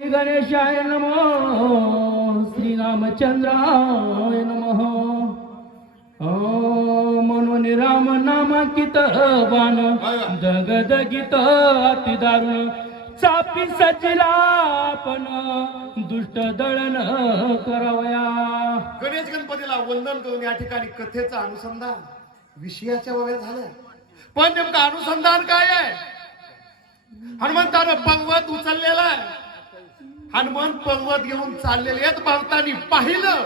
श्री गणेशाय नमः श्रीरामचंद्राय नमः। म्हणून राम नामांकित बाण दगदगित अति दारुण चापी सजला दुष्ट दळण करावया। गणेश गणपतीला वंदन करून या ठिकाणी कथेचं अनुसंधान विषयाच्या वगैरे झालं. पण नेमकं अनुसंधान काय आहे? हनुमंतानं पंगवत उचललेला हनुमान पर्वत घेऊन चाललेले आहेत भक्तांनी पाहिलं?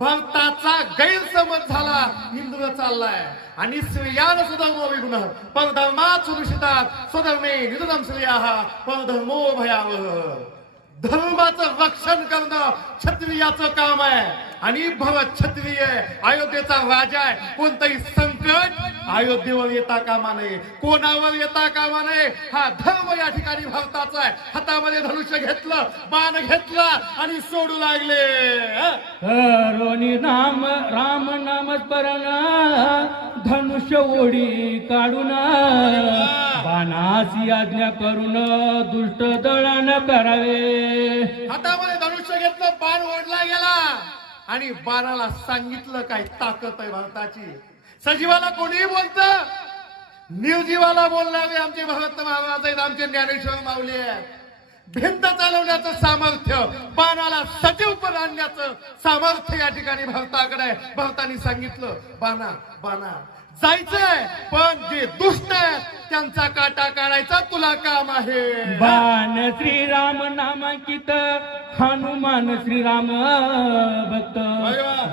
भक्ताचा गैरसमज झाला. इंद्र चाललाय. आणि स्त्रियान सुधर्मो विघ्न परधर्मात सुरक्षितात. स्वधर्मे निधनम स्त्रिया परधर्मो भयावह. धर्माचं रक्षण करणं क्षत्रियाचं काम आहे. आणि भरत क्षत्रिय. अयोध्येचा राजा आहे. कोणतंही संकट अयोध्येवर येता कामा नये. कोणावर येता कामा नये. हा धर्म या ठिकाणी भारताचा आहे. हातामध्ये धनुष्य घेतलं बाण घेतला आणि सोडू लागले? करोनी नाम राम नाम स्मरण. धनुष्य ओढी काढून. बाणाची आज्ञा करून दुष्ट दळण करावे. हातामध्ये धनुष्य घेतलं बाण ओढला गेला. आणि बाणाला सांगितलं काय ताकद आहे भारताची. सजीवाला कोणीही बोलत? निर्जीवाला बोलणारे आमचे भगत महाराज आहेत आमचे ज्ञानेश्वर माऊली आहेत. भिंत चालवण्याचं सामर्थ्य बाणाला सजीव पण आणण्याचं सामर्थ्य या ठिकाणी भारताकडे आहे. भारताने सांगितलं बाणा बाणा. जायचंय. पण जे दुष्ट आहेत त्यांचा काटा काढायचा तुला काम आहे. बाण श्रीराम नामांकित हनुमान श्रीराम भक्त.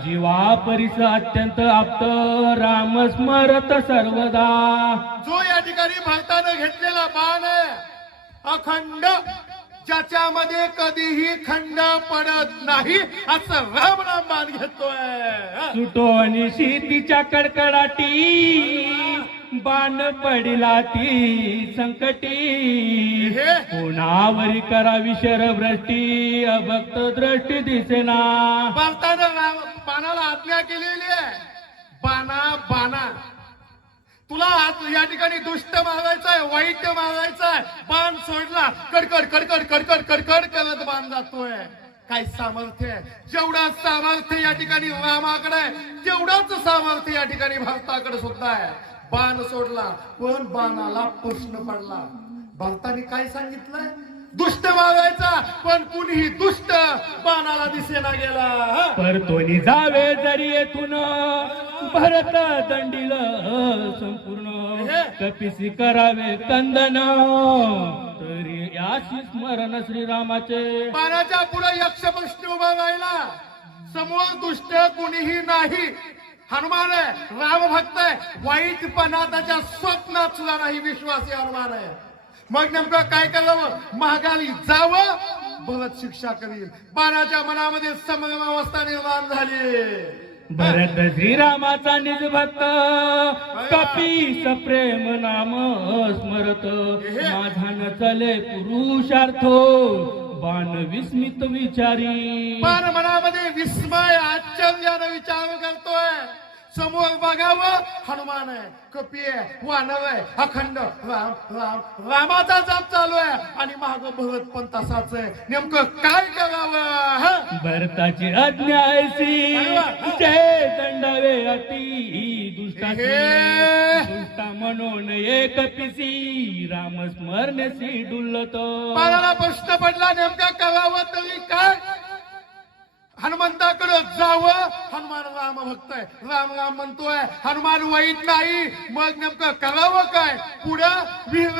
जीवा परिस अत्यंत आप्त राम स्मरत सर्वदा. जो या ठिकाणी भारतानं घेतलेला बाण आहे अखंड ज्याच्यामध्ये कधीही खंड पडत नाही असं रामनाम बाण घेतोय. सुटोनी शेतीच्या कडकडाटी बाण पडिला ती संकटी? कोणावरी करावी शरभ्रष्टी अभक्त दृष्टी दिसेना. भारतानं राम बाणाला आज्ञा केलेली आहे. बाणा बाणा. तुला आज या ठिकाणी दुष्ट मारायचा आहे वाईट मारायचा आहे बाण सोडला कडकड कडकड कडकड कडकड करत बाण जातोय. काय सामर्थ्य आहे? जेवढा सामर्थ्य या ठिकाणी रामाकडे आहे तेवढाच सामर्थ्य या ठिकाणी भारताकडे सुद्धा आहे. बाण सोडला पण बाणाला प्रश्न पडला. भारताने काय सांगितलंय? दुष्ट मारायचा पण कुणीही दुष्ट बाणाला दिसेना गेला? परतोनी जावे जरी येथून भरत दंडील संपूर्ण. कपिसी करावे कंदन तरी याशी स्मरण श्रीरामाचे. बाणाच्या पुढे यक्ष प्रश्न उभा राहिला. समोर दुष्ट कुणीही नाही. हनुमान आहे राम भक्त आहे वाईटपणा त्याच्या स्वप्नात सुद्धा नाही विश्वासी हनुमान आहे. मग नेमकं काय करावं? महागाली जावं भरत शिक्षा करील. बाणाच्या मनामध्ये समरमावस्था निर्माण झाली. भरत श्रीरामाचा निज भक्त कपीस प्रेम नाम स्मरत. माझा न चले पुरुषार्थो बाण विस्मित विचारी. पण मनामध्ये विस्मय आश्चर्यानं विचार करतोय. समोर बघावं हनुमान आहे कपी आहे वानव आहे अखंड राम राम रामाचा जाप चालू आहे. आणि माग भगत पण तसाच आहे. नेमकं काय करावं हं? भरताची आज्ञा जय दंडावे अति. दुष्टा म्हणून एक पिसी. राम स्मरणसी डुलत. बाळाला प्रश्न पडला नेमका करावं तरी काय? हनुमंताकडे जावं. हनुमान राम भक्त आहे. राम राम म्हणतोय हनुमान वाईट नाही मग नेमकं करावं काय? पुढं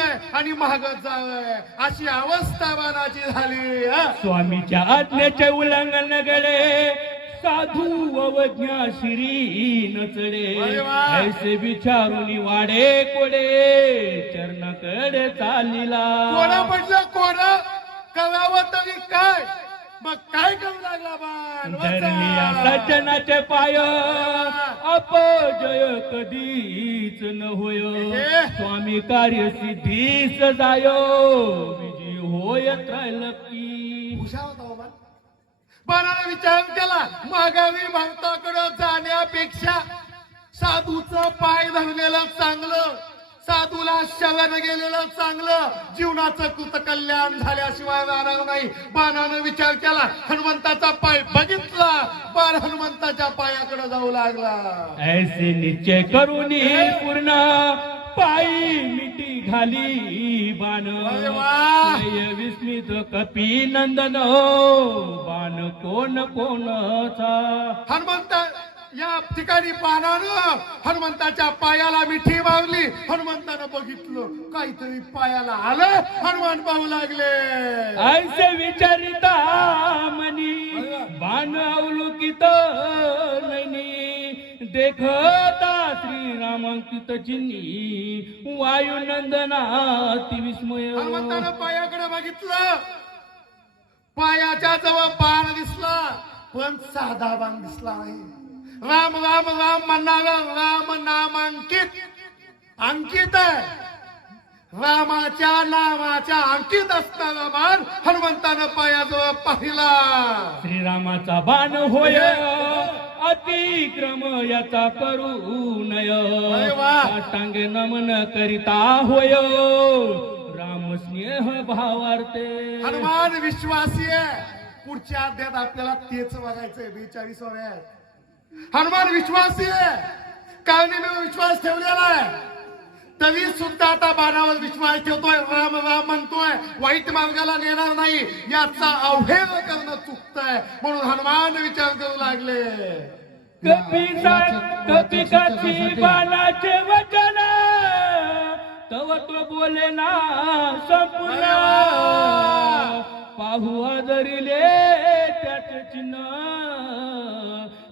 आहे आणि महागत जावं. अशी अवस्था बाणाची झाली? स्वामीच्या आज्ञेचे उल्लंघन गळे साधू अवज्ञा श्री नचडे. ऐसे विचारून वाडे कोडे. चरणाकडे चालिला. कोणा म्हटलं कोण करावं तरी काय? मग काय करू लागला बाण. सज्जनाचे पाय. अपजय कधीच न होय. स्वामी कार्य सिद्धीस जाय विजय होय त्रैलकी. हुशार होता हो विचार केला मागावी भारताकडे जाण्यापेक्षा साधूचं पाय धरलेलं चांगलं. साधूला शव्यानं गेलेलं चांगलं. जीवनाचं कृत कल्याण झाल्याशिवाय राहणार नाही. बाणानं विचार केला हनुमंताचा पाय बघितला. बाण हनुमंताच्या पायाकडे जाऊ लागला. ऐसे निश्चय करून पूर्ण. पायी मिठी घाली बाण. विस्मित कपी नंदन. बाण कोण कोणचा? हनुमंत या ठिकाणी पानानं हनुमंताच्या पायाला मिठी मारली. हनुमंतानं बघितलं काहीतरी पायाला आलं. हनुमान पाहू लागले. ऐसे विचारिता मनी बाण अवलोकित नैनी देखता श्रीरामांकित चिन्ही वायुनंदना ती विस्मय. हनुमंतानं पायाकडे बघितलं. पायाच्या जवळ बाण दिसला पण साधा बाण दिसला नाही. राम राम राम म्हणणारा राम नामांकित अंकित. आहे. रामाच्या नावाच्या अंकित असणारा बाण हनुमंतानं पायाजवळ पाहिला. श्रीरामाचा बाण होय अतिक्रम याचा करू नय. अरे वा. टांगे नमन करिता होय राम स्नेह भावार्थे. हनुमान विश्वासी आहे. पुढच्या अध्यात आपल्याला तेच बघायचंय बेचाळीस हनुमान विश्वासी आहे. कारण मी विश्वास ठेवलेला आहे. तरी सुद्धा आता बाणावर विश्वास ठेवतोय. राम राम म्हणतोय. वाईट मार्गाला नेणार नाही. याचा अवहेळ करणं चुकतंय म्हणून हनुमान विचार करू लागले. बाणाचे वचन. तव तो बोले ना संपूर्ण. अरे वा! पाहू आदरिले त्याचे चिन्ह.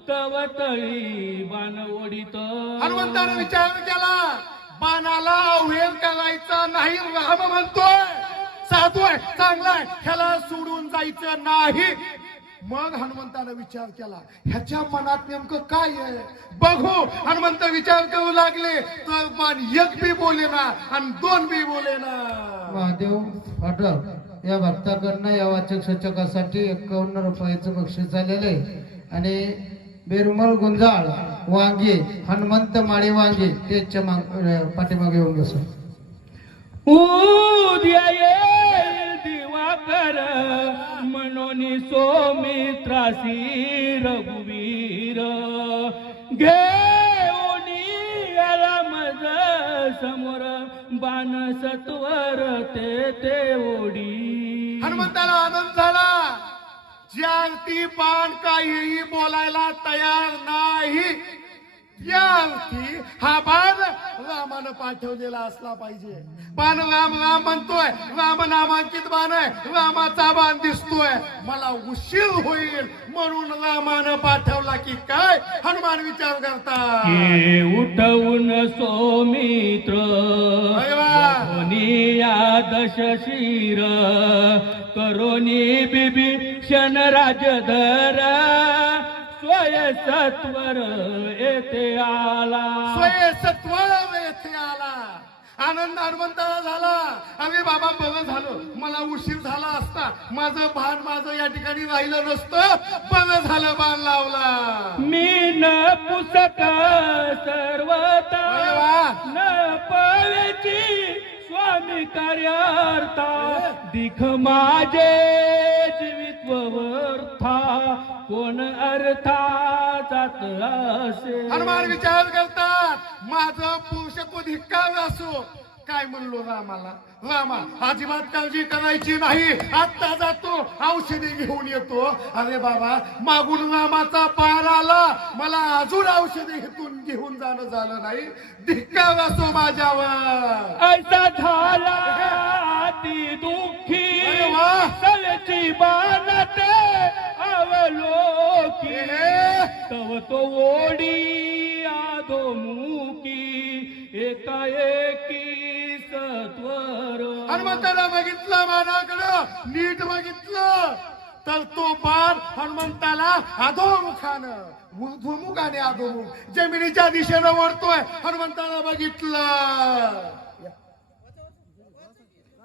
तव तळी बाण ओढीत. हनुमंतानं विचार केला बाणाला अवहेळ करायचा नाही राम म्हणतोय. साधू आहे चांगला आहे ह्याला सोडून जायचं नाही. मग हनुमंतानं विचार केला ह्याच्या मनात नेमकं काय आहे? बघू हनुमंत विचार करू लागले तर बाण एक बी बोले ना आणि दोन बी बोले ना. महादेव पाटल या भक्ताकडनं या वाचक सूचकासाठी एकावन्न रुपयाचं बक्षीस झालेलं आहे. आणि बेरुमल गुंजाळ वांगे हनुमंत माळी वांगे त्याच्या अं, पाठीमागे येऊन बसू. उद्या येईल दिवाकर म्हणून सोमित्रासी रघुवीर. घेऊन याला मज समोर बाण सत्वर ते ते ओढी. हनुमंताला आनंद झाला. जागती बाण काहीही बोलायला तयार नाही. या अर्थी हा बाण रामानं पाठवलेला असला पाहिजे. बाण राम राम म्हणतोय राम नामांकित बाण आहे रामाचा बाण दिसतोय. मला उशीर होईल म्हणून रामानं पाठवला की काय? हनुमान विचार करता. उठवून सोमित्र अरे वा! या दश शिर करोनी बिभीषण राजधर. स्वय सत्वर येथे आला. स्वय सत्व येथे आला. आनंद हनुमंताला झाला. अरे बाबा बरं झालं. मला उशीर झाला असता. माझं भान माझं या ठिकाणी राहिलं नसतं. बरं झालं बाण लावला. मी न पुसक सर्वता अरे वा! न पळची स्वामी कार्यार्था. दिख माझे वर्था कोण अर्था जात असे? हनुमान विचार करतात माझं पुरुषत्व धिक्कार असो? काय म्हणलो रामाला? रामा अजिबात काळजी करायची नाही. आत्ता जातो औषधी घेऊन येतो. अरे बाबा मागून रामाचा पार आला. मला अजून औषधी इथून घेऊन जाणं झालं नाही. धिक्कार असो माझ्यावर. ऐसा झाला ती दुःखी तो ओडी आधोमुखी एकाएकी सत्वर। हनुमंताला बघितलं मानाकडं नीट बघितलं तर तो पार हनुमंताला अधोमुखानं मुखाने अधोमुख जमिनीच्या दिशेनं वळतोय हनुमंताला बघितलं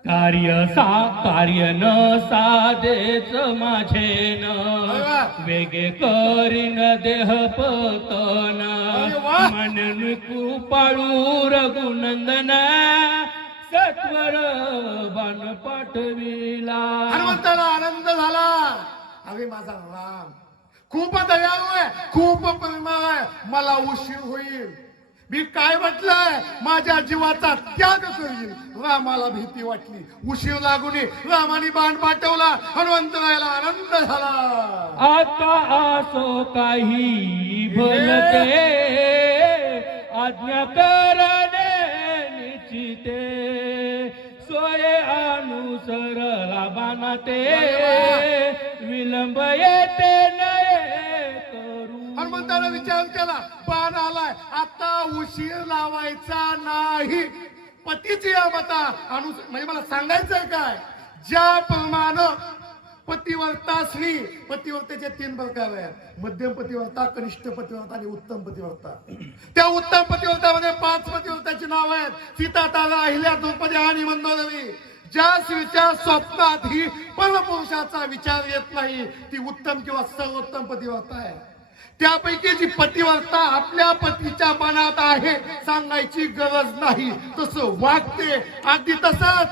कार्य सा कार्य न साधेच माझेन वा. वेगे करीन देह पतन. म्हणून कृपाळू रघुनंदन. सत्वर बाण पाठविला. हनुमंताला आनंद झाला. अरे माझा राम. खूप दयाळू आहे. खूप प्रेमळ आहे. मला उशीर होईल. मी काय म्हटलंय? माझ्या जीवाचा त्याग करील रामाला भीती वाटली. उशीर लागून रामाने बाण पाठवला. हनुमंतरायाला आनंद झाला. आता असो काही भलते आज्ञा करणे निश्चिते. सोये अनुसरला बाणाते विलंब येते करू विचार केला बाण आलाय आता उशीर लावायचा नाही. पतीची मता अनु म्हणजे मला सांगायचंय काय? ज्या प्रमाण पतिव्रता स्त्री पतिव्रतेचे तीन प्रकार आहेत. मध्यम पतिवर्ता कनिष्ठ पतिवर्ता आणि उत्तम पतिवर्ता. त्या उत्तम पतिवर्तामध्ये पाच पतिवर्ताची नाव आहेत. सीता तारा अहिल्या द्रौपदी आणि मंदोदरी ज्या स्त्रीच्या स्वप्नात ही परपुरुषाचा विचार येत नाही ती उत्तम किंवा सर्वोत्तम पतिवर्ता आहे. त्यापैकी जी पतिव्रता आपल्या पतीच्या मनात आहे सांगायची गरज नाही. तसं वागते. अगदी तसंच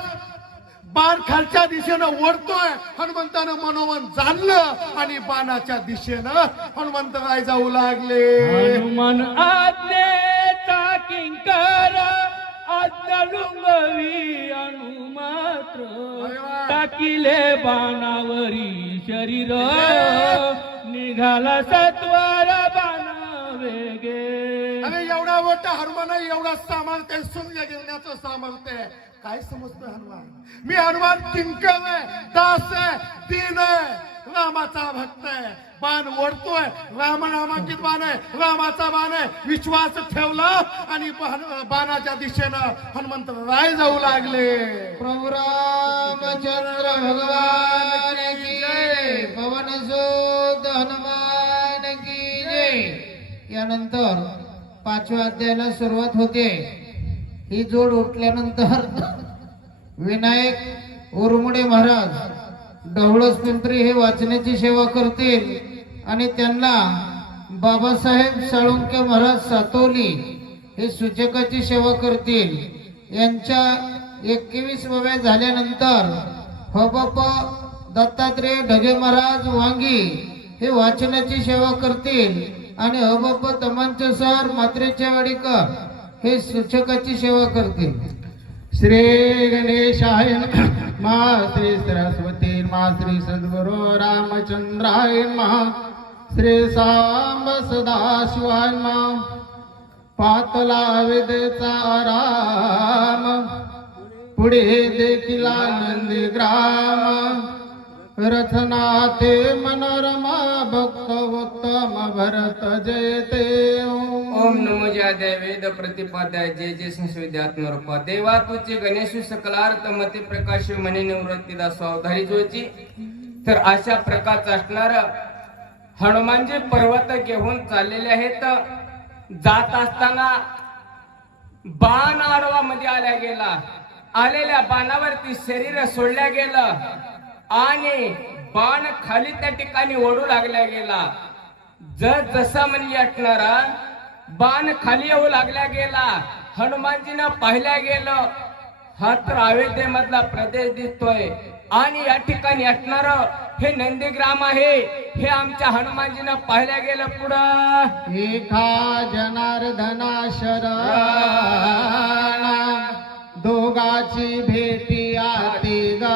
बाण खालच्या दिशेनं ओढतोय. हनुमंतानं मनोमन जाणलं आणि बाणाच्या दिशेनं हनुमंतराय जाऊ लागले. हनुमान आज्ञेचा किंकर आज्ञा अनुमात्र. टाकिले बाणावरी शरीर. निघाला सत्वर बाणा वेगे अरे एवढा मोठा हनुमान आहे, एवढा सामर्थ्य आहे, सूर्य गिरण्याचं सामर्थ्य आहे. काय समजतोय हनुमान? मी हनुमान किंकर आहे दास आहे दीन आहे रामाचा भक्त आहे. बाण ओढतोय राम नामांकित बाण आहे रामाचा बाण आहे. विश्वास ठेवला आणि बाण- बाणाच्या दिशेनं हनुमंत राय जाऊ लागले. प्रभू रामचंद्र भगवान की जय. पवन सुत हनुमान की जय. यानंतर पाचव्या अध्यायाला सुरुवात होते. ही जोड उठल्यानंतर विनायक उरमुडे महाराज ढवळस पिंपरी हे वाचनाची सेवा करतील आणि त्यांना बाबासाहेब साळुंके महाराज सातोली हे सूचकाची सेवा करतील. यांच्या एकवीस वव्या झाल्यानंतर हबप दत्तात्रेय ढगे महाराज वांगी हे वाचनाची सेवा करतील. आणि हबप तमांचे सर मात्रेच्या वाडीकर हे सूचकाची सेवा करतील. श्री गणेशाय मा श्री सरस्वती मा श्री सद्गुरु रामचंद्राय मा श्री सांब सदाशिवाय मा पातला विदेचा राम पुढे देखील आनंदी ग्राम. रचना ते मनोरमा भक्त उत्तम भरत जयते। ओम नमो जय वेद प्रतिपाद्याय जय जय संस्विद्यात्मरूप देवा तुझे गणेश सकलार्थ मते प्रकाश म्हणे निवृत्तीला स्वावधारी जोची। तर अशा प्रकारचा असणार हनुमानजी पर्वत घेऊन चाललेले आहेत. जात असताना बाण आडवा मध्ये आल्या गेला. आलेल्या बाणावरती शरीर सोडल्या गेलं. आणि बाण खाली त्या ठिकाणी ओढू लागल्या गेला. जर जसा म्हणजे असणारा बाण खाली येऊ लागल्या गेला हनुमानजीनं पाहिल्या गेलं हा तर अयोध्येमधला प्रदेश दिसतोय. आणि या ठिकाणी असणार हे नंदीग्राम आहे हे आमच्या हनुमानजीनं पाहिल्या गेलं पुढं. एका जनार्दना शरणा दोघाची भेटी आती गा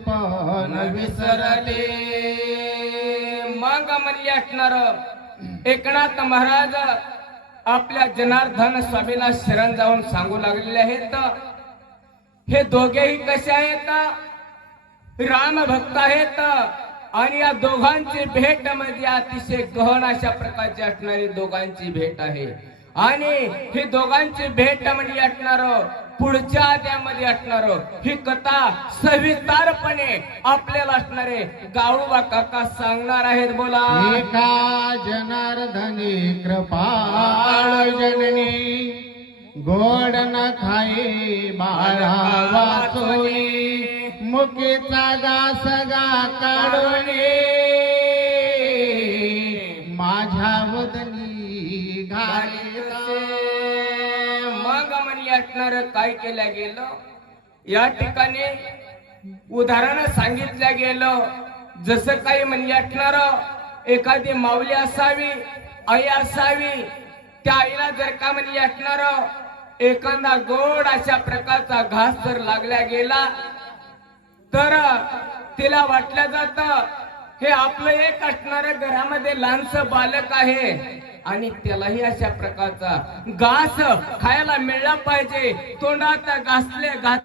दोन्ही पण विसरले. मग म्हणले असणार एकनाथ महाराज आपल्या जनार्दन स्वामीला शरण जाऊन सांगू लागलेले आहेत. हे दोघेही कसे आहेत? राम भक्त आहेत आणि या दोघांची भेट म्हणजे अतिशय गहन अशा प्रकारची असणारी दोघांची भेट आहे. आणि ही दोघांची भेट म्हणजे असणार पुढच्या अध्यामध्ये असणार ही कथा सविस्तारपणे आपल्याला असणारे गाळूबा काका सांगणार आहेत बोला. एका जनार्दनी कृपाळ जननी गोड न खाई बाळा वाचोई मुकीचा घास गा काढून. माझ्या वदनी घाली म्हणे काय केलं गेलं? या ठिकाणी उदाहरण सांगितलं गेलं. जसं काही म्हणजे असणार एखादी माऊली असावी आई असावी त्या आईला जर का म्हणजे असणार एखादा गोड अशा प्रकारचा घास जर लागला गेला तर तिला वाटलं जात हे आपलं एक असणाऱ्या घरामध्ये लहानस बालक आहे. आणि त्यालाही अशा प्रकारचा घास खायला मिळला पाहिजे. तोंडात घासले घास